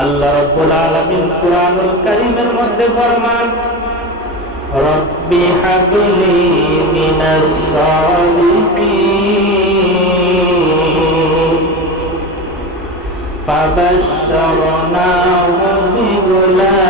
আল্লাহ রব্বুল আলামিন কুরআনুল কারীমের মধ্যে ফরমান রব্বি হাবলি মিনাস সালিহিন ফাবাশশারনাহু বিগুলাম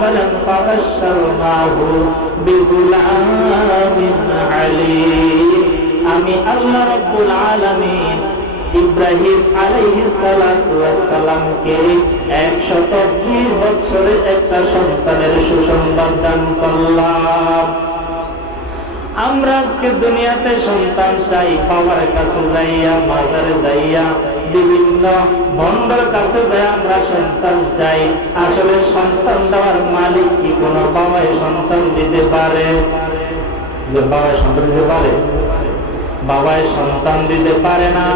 বলেন ফাবাশশারনাহু বিগুলামিন আলীম আমি আল্লাহ রাব্বুল আলামিন ইব্রাহিম আলাইহিস সালাতু ওয়াস সালামকে 120 বছরের একটা সন্তানের সুসংবাদ দান করলাম। আমরা আজকে দুনিয়াতে সন্তান চাই, বাবার কাছে যাইয়া, মাজারে যাইয়া বিভিন্ন ভণ্ডর কাছে যাই আমরা সন্তান চাই। আসলে সন্তান দেওয়ার মালিক কি কোনো বাবাই সন্তান দিতে পারে? যে বাবাই সন্তান দিতে পারে? বাবাই সন্তান দিতে পারে না।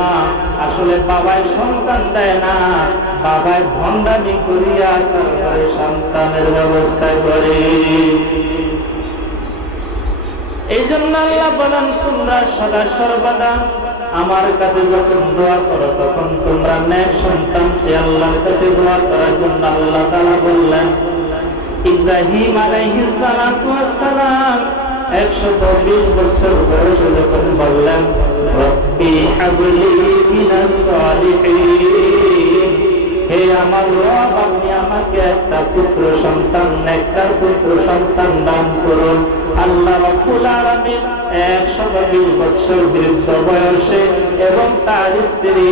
আসলে বাবাই সন্তান দেয় না। বাবাই ভণ্ডামি করিয়া তারপরে সন্তানের ব্যবস্থা করে। জন্য আল্লাহ বলেন, তোমরা সদা সর্বদা আমার কাছে যখন দোয়া করো, তখন তোমরা ন্যাক সন্তান চেয়ে আল্লাহর কাছে দোয়া করার জন্য আল্লাহ তাআলা বললেন, ইব্রাহিম আলাইহিস সালাতু ওয়াস সালাম 120 বছর বয়সে যখন বললেন, রব্বি হাবলি মিনাস সালিহিন। আমার রব, আপনি আমাকে একটা পুত্র সন্তান, নেককার পুত্র সন্তান দান করুন। আল্লাহ রাব্বুল আলামিন 120 বছর বৃদ্ধ বয়সে এবং তার স্ত্রী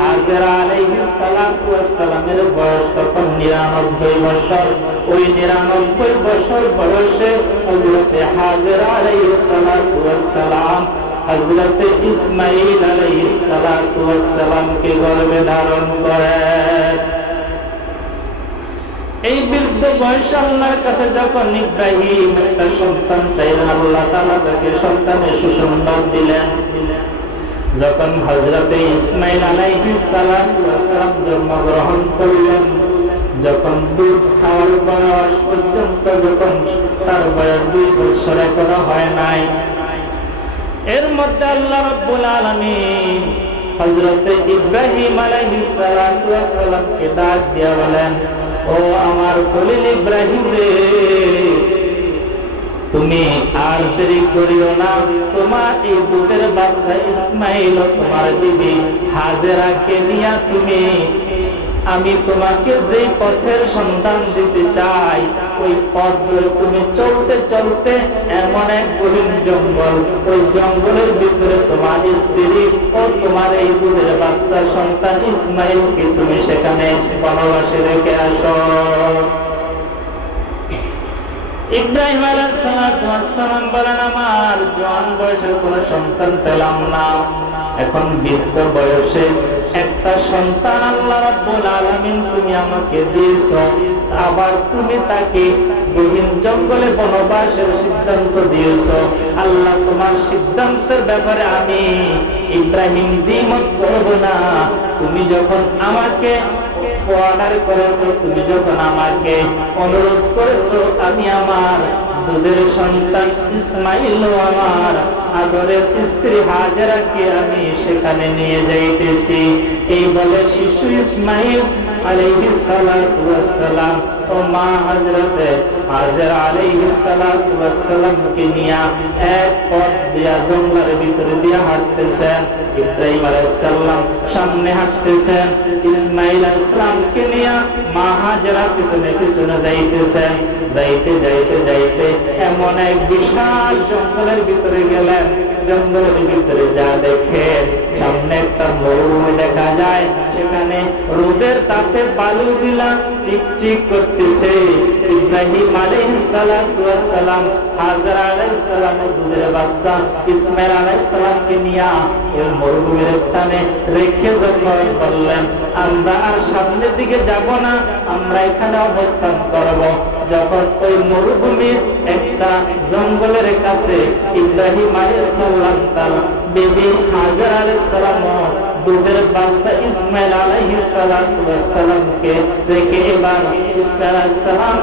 হাজেরা আলাইহিস সালাতু ওয়াস সালামের বয়স তখন 99 বছর। ওই 99 বছর বয়সে সালাম সালামকে গর্ভে ধারণ করেন এই বৃদ্ধ বয়স আল্লাহর কাছে যখন ইব্রাহিম একটা সন্তান চাইলেন, আল্লাহ তাআলা তাকে সন্তানের সুসংবাদ দিলেন। যখন হজরতে ইসমাঈল আলাইহিস সালাতু জন্মগ্রহণ করলেন, যখন দুধ খাওয়ার বয়স পর্যন্ত যখন তার বয়স দুই বছর এখনও হয় নাই, এর মধ্যে আল্লাহ রাব্বুল আলামিন হজরতে ইব্রাহিম আলাইহিস সালাতু ওয়াস সালামকে ডাক দিয়া বলেন ও আমার খলিল ইব্রাহিম রে, তুমি আর দেরি করিও না। তোমার এই দুধের বাচ্চা ইসমাইল তোমার বিবি হাজেরাকে নিয়া তুমি আমি তোমাকে যে পথের সন্ধান দিতে চাই, ওই পথ ধরে তুমি চলতে চলতে এমন এক গভীর জঙ্গল, ওই জঙ্গলের ভিতরে তোমার স্ত্রী ও তোমার এই দুধের বাচ্চা সন্তান ইসমাইলকে তুমি সেখানে বনবাসে রেখে আসো। ইব্রাহিম আলাইসালাম বলেন, আমার জন বয়সে কোনো সন্তান পেলাম না। এখন বৃদ্ধ বয়সে একটা সন্তান আল্লাহ রাব্বুল আলামিন তুমি আমাকে দিয়েছ। আবার তুমি তাকে গহীন জঙ্গলে বনবাসের সিদ্ধান্ত দিয়েছ। আল্লাহ তোমার সিদ্ধান্তের ব্যাপারে আমি ইব্রাহিম দ্বিমত করব না। তুমি যখন আমাকে অর্ডার করেছ তুমি যখন আমাকে অনুরোধ করেছ আমি আমার দুধের সন্তান ইসমাইল আমার আদরের স্ত্রী হাজারাকে আমি সেখানে নিয়ে যাইতেছি। এই বলে শিশু ইসমাইল আলাইহিস সালাতু ও মা হযরতে হাজেরা আলাইহিস সালাতু ওয়াস সালামকে নিয়ে এক দিয়া জঙ্গলের ভিতরে দিয়া হাঁটতেছেন সামনে হাঁটতেছেন ইসমাইল আলাইহিস সালামকে নিয়ে মা হাজেরা পিছনে পিছনে যাইতেছেন, যাইতে যাইতে যাইতে এমন এক বিশাল জঙ্গলের ভিতরে গেলেন। জঙ্গলের ভিতরে যা দেখেন সামনে একটা মরুভূমি দেখা যায়, সেখানে রোদের তাপে বালু দিলা চিকচিক করতেছে। ইব্রাহিম হাজার দুধের বাচ্চা নিয়ে ওই মরুভূমির স্থানে রেখে যখন বললেন আমরা আর সামনের দিকে যাব না, আমরা এখানে অবস্থান করব। যখন ওই মরুভূমির একটা জঙ্গলের কাছে ইব্রাহিম আলাইহিস তার বেবি হাজার আলাইহিস দুধের বাচ্চা ইসমাইল ওয়াস রেখে এবার ইসমাইল আলাইহিস সালাম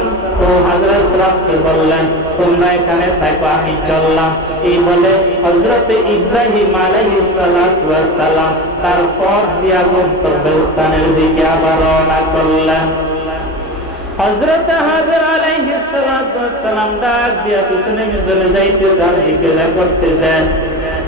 ও হাজরত সালামকে বললেন, তোমরা এখানে থাকো, আমি চললাম। এই বলে হযরত ইব্রাহিম আলাইহিস সালাতু ওয়াস সালাম তার পথ দিয়া গন্তব্য স্থানের দিকে আবার রওনা করলেন। হাজার ডাক দিয়া পিছনে পিছনে জিজ্ঞাসা করতেছেন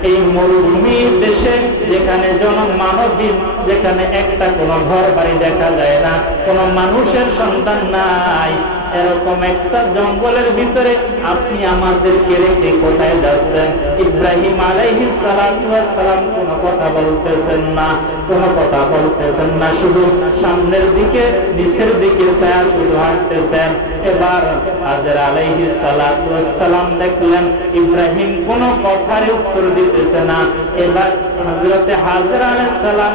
এই মরুভূমি দেশে যেখানে জনমানবহীন যেখানে একটা কোনো ঘর বাড়ি দেখা যায় না, কোনো মানুষের সন্তান নাই এরকম একটা জঙ্গলের ভিতরে আপনি আমাদেরকে রেখে কোথায় যাচ্ছেন? ইব্রাহিম আলাইহিস সালাতু সালাম কোনো কথা বলতেছেন না, কোনো কথা বলতেছেন না, শুধু সামনের দিকে, নিচের দিকে ছায়া শুধু হাঁটতেছেন। এবার হাজের ওয়াস সালাম দেখলেন, ইব্রাহিম কোনো কথার উত্তর দিতেছে না। এবার হযরতে হাজর আলাইহিস সালাম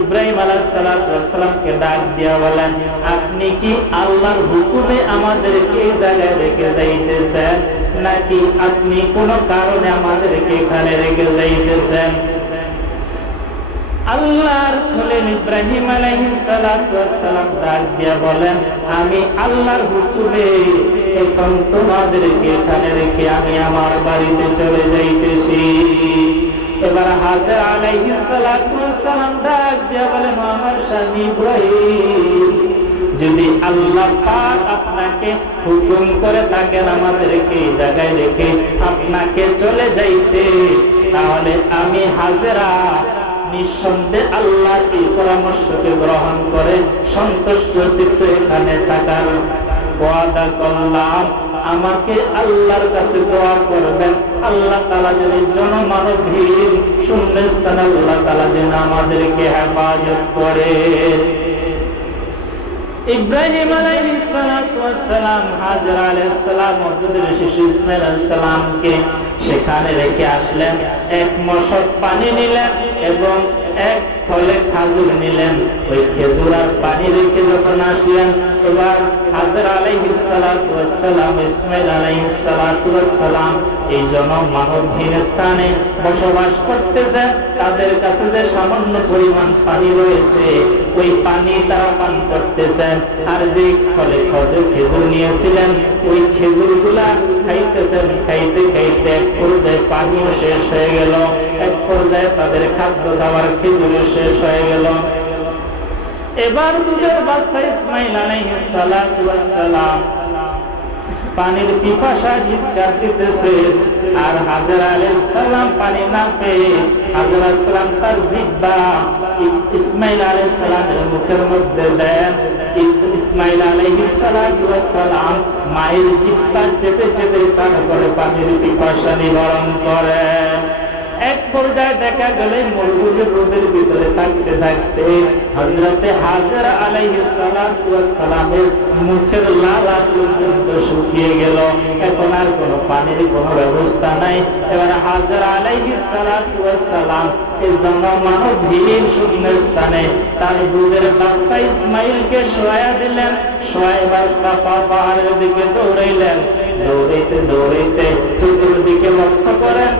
ইব্রাহিম আলাইহিস ওয়াস সালামকে ডাক দিয়া বলেন, আপনি কি আল্লাহর হুকুমে আমাদেরকে এই জায়গায় রেখে যাইতেছেন, নাকি আপনি কোন কারণে আমাদেরকে এখানে রেখে যাইতেছেন? আল্লাহর খোলেন ইব্রাহিম আলাইহিস সালাম ডাক দিয়া বলেন, আমি আল্লাহর হুকুমে এখন তোমাদেরকে এখানে রেখে আমি আমার বাড়িতে চলে যাইতেছি। এবার হাজার আলাইহিস সালাতু ওয়াস সালাম ডাক দিয়া বলেন, "ও আমার স্বামী ইব্রাহিম যদি আল্লাহ পাক আপনাকে হুকুম করে থাকেন আমাদেরকে এই জায়গায় রেখে আপনাকে চলে যাইতে, তাহলে আমি হাজেরা নিঃসন্দেহে আল্লাহর এই পরামর্শকে গ্রহণ করে সন্তুষ্ট চিত্তে এখানে থাকার ওয়াদা করলাম। আমাকে আল্লাহর কাছে দোয়া করবেন। আল্লাহ তালা যেন জনমানবহীন শূন্যস্থান আল্লাহ তালা যেন আমাদেরকে হেফাজত করে। ইব্রাহিম আলাইহিস সালাতু ওয়াস সালাম, হাজর আলাইহিস সালাম মসজিদের শিশু ইসমাইল আলাইহিস সেখানে রেখে আসলেন। এক মশক পানি নিলেন এবং এক থলে খাজুর নিলেন। ওই খেজুর আর পানি রেখে যখন আসলেন, এবার হাজার আলাইহিস সালাতু ওয়াস ইসমাইল আলাইহিস সালাতু ওয়াস সালাম এই জন মানবহীন স্থানে বসবাস করতেছেন। তাদের কাছে যে সামান্য পরিমাণ পানি রয়েছে ওই পানি তারা পান করতেছেন। আর যে ফলে খজে খেজুর নিয়েছিলেন, ওই খেজুরগুলা খাইতেছেন, খাইতে খাইতে এক পর্যায়ে পানিও শেষ হয়ে গেল। এক পর্যায়ে তাদের খাদ্য খাবার খেজুর শেষ হয়ে গেল। এবার দুধের বাস্তা ইসমাইল আলাইহিস সালাম পানির পিপাসা চিৎকার দিতেছে। আর হাজার সালাম পানি না পেয়ে হাজার সালাম তার জিব্বা ইসমাইল আলাইহিস সালামের মুখের মধ্যে দেন। ইসমাইল আলে সালাতু সালাম মায়ের জিব্বা চেপে চেপে তারপরে পানির পিপাসা নিবারণ করেন। এক পর্যায়ে দেখা গেলে মরুভূমির রোদের ভিতরে থাকতে থাকতে হজরতে হাজার আলাইহিস সালাতু সালামের মুখের লালা পর্যন্ত শুকিয়ে গেল। এখন আর কোনো পানির কোনো ব্যবস্থা নাই। এবার হাজার আলাইহিস সালাতু ওয়াস সালাম এই জনমানবহীন শুকনো স্থানে তার দুধের বাচ্চা ইসমাইলকে শোয়া দিলেন। শোয়াইবার সাফা পাহাড়ের দিকে দৌড়াইলেন। দৌড়াইতে দৌড়াইতে চতুর্দিকে লক্ষ্য করেন।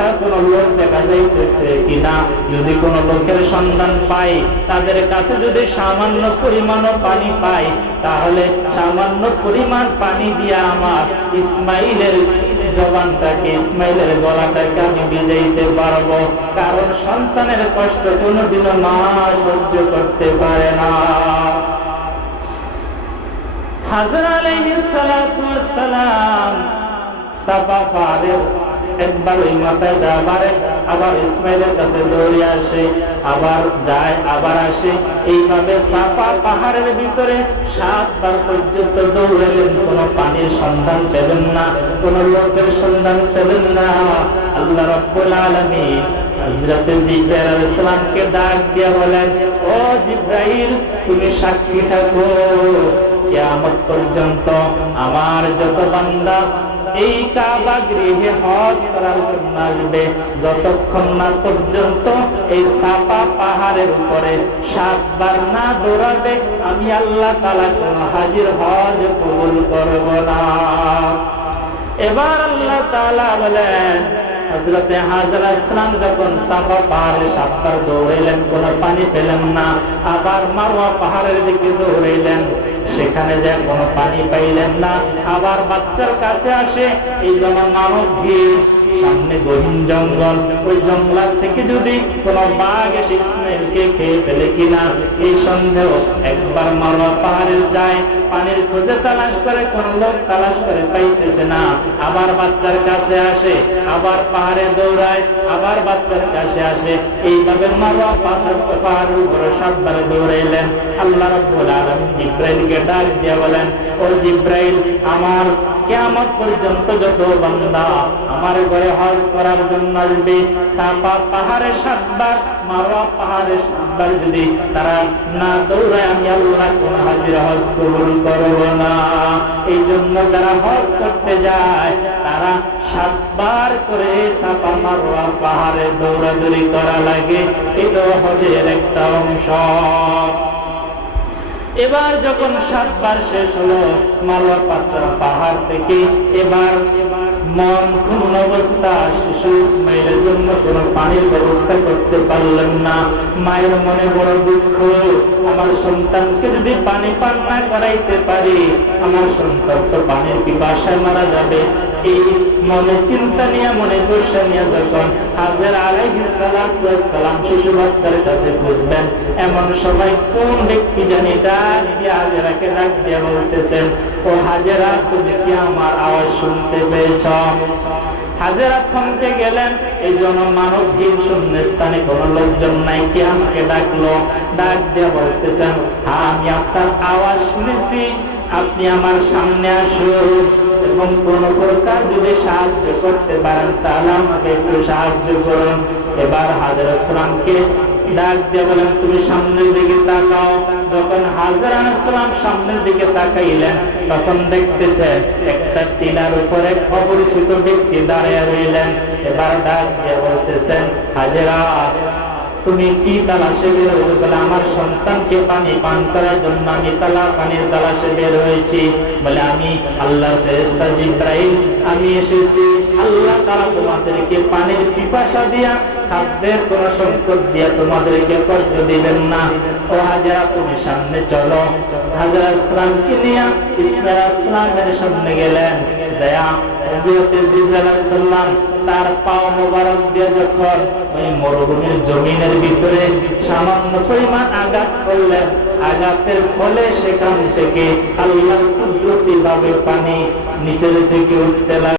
কোথাও কোনো লোক দেখা যাইতেছে কিনা, যদি লোকের সন্ধান পাই, তাদের কাছে যদি সামান্য পানি পাই, তাহলে সামান্য পরিমাণ পানি আমার ইসমাইলের জবানটাকে, ইসমাইলের গলাটাকে আমি পারব। কারণ সন্তানের কষ্ট কোনোদিনও মা সহ্য করতে পারে না। আলাইহিস সালাতু ওয়াস সালাম সাফা একবার ওই মাথায় যায় আবার আবার ইসমাইলের কাছে দৌড়ে আসে, আবার যায়, আবার আসে। এইভাবে সাফা পাহাড়ের ভিতরে সাতবার পর্যন্ত দৌড়ালেন, কোনো পানির সন্ধান পেলেন না, কোনো লোকের সন্ধান পেলেন না। আল্লাহ রব্বুল আলামিন হযরতে জিব্রাইল আলাইহিস সালামকে ডাক দিয়ে বলেন, ও জিব্রাইল, তুমি সাক্ষী থাকো। কিয়ামত পর্যন্ত আমার যত বান্দা এই কাবা গৃহে হজ করার জন্য আসবে। যতক্ষণ না পর্যন্ত এই সাপা পাহাড়ের উপরে সাতবার না দৌড়াবে, আমি আল্লাহ তালা কোন হাজির হজ কবুল করব না। এবার আল্লাহ তালা বলেন হজরতে হাজরা ইসলাম যখন সাফা পাহাড়ে সাতবার দৌড়াইলেন, কোন পানি পেলেন না, আবার মারোয়া পাহাড়ের দিকে দৌড়াইলেন। সেখানে যে কোনো পানি পাইলেন না। আবার বাচ্চার কাছে আসে এই জন্য মানব ভিড় সামনে গহীন জঙ্গল, ওই জঙ্গলার থেকে যদি কোন বাঘ এসে ইসমাইলকে খেয়ে ফেলে কিনা? এই সন্দেহ একবার মারোয়া পাহাড়ে যায়, পানির খোঁজে তালাশ করে, কোন লোক তালাশ করে পাইতেছে না। আবার বাচ্চার কাছে আসে, আবার পাহাড়ে দৌড়ায়, আবার বাচ্চার কাছে আসে। এইভাবে মারোয়া পাহাড় পাহাড়ের উপরে সাতবার দৌড়াইলেন। আল্লাহ রাব্বুল আলামিন জিব্রাইলকে ডাক দিয়ে বলেন, ও জিব্রাইল, আমার কিয়ামত পর্যন্ত যত বান্দা আমার ঘরে হজ করার জন্য আসবে, সাফা পাহাড়ে সাতবার, মারোয়া পাহাড়ে সাতবার যদি তারা না দৌড়ায়, আমি আল্লাহ কোন হাজির হজ কবুল করব না। এই জন্য যারা হজ করতে যায়, তারা সাতবার করে সাফা মারোয়া পাহাড়ে দৌড়াদৌড়ি করা লাগে। এটা হজের একটা অংশ। এবার যখন সাতবার শেষ হলো মারোয়া পাত্র পাহাড় থেকে এবার মন ক্ষুণ্ণ অবস্থা, শিশু ইসমাইলের জন্য কোনো পানির ব্যবস্থা করতে পারলেন না। মায়ের মনে বড় দুঃখ, আমার সন্তানকে যদি পানি পান না করাইতে পারি, আমার সন্তান তো পানির পিপাসায় মারা যাবে। এই মনে চিন্তা নিয়ে মনে গোসা নিয়ে যখন হাজার আলাইহিস সালাম শিশু বাচ্চার কাছে বুঝবেন এমন সময় কোন ব্যক্তি জানি ডাক দিয়ে ডাক দিয়ে বলতেছেন, ও তুমি কি আমার আওয়াজ শুনতে পেয়েছ? হাজেরা থমকে গেলেন, এই জন্য শূন্য স্থানে কোনো লোকজন নাই, কি আমাকে ডাকলো? ডাক বলতেছেন হ্যাঁ আমি আপনার আওয়াজ শুনেছি, আপনি আমার সামনে আসুন। এবং কোন প্রকার যদি সাহায্য করতে পারেন, তাহলে আমাকে একটু সাহায্য করুন। এবার হাজার আসলামকে ডাক দিয়ে বলেন, তুমি সামনের দিকে তাকাও। যখন হাজার আসলাম সামনের দিকে তাকাইলেন, তখন দেখতেছে একটা টিলার উপরে অপরিচিত ব্যক্তি দাঁড়িয়ে রইলেন। এবার ডাক দিয়ে বলতেছেন, হাজেরা তুমি কি তালাশে বের হয়েছো? বলে, আমার সন্তানকে পানি পান করার জন্য আমি তালা, পানির তালাশে বের হয়েছি। বলে, আমি আল্লাহ ফেরেস্তা জিব্রাইল, আমি এসেছি আল্লাহ তারা তোমাদেরকে পানির পিপাসা দিয়া, খাদ্যের কোন সংকট দিয়া তোমাদেরকে কষ্ট দিবেন না। ও হাজারা, তুমি সামনে চলো। হাজারা ইসলামকে নিয়ে ইসমাইল ইসলামের সামনে গেলেন। তার পাও মোবারক দিয়ে যখন ওই মরুভূমির জমিনের ভিতরে সামান্য পরিমাণ আঘাত করলেন, আঘাতের ফলে সেখান থেকে আল্লাহ কুদরতি ভাবে পানি নিচের থেকে উঠতে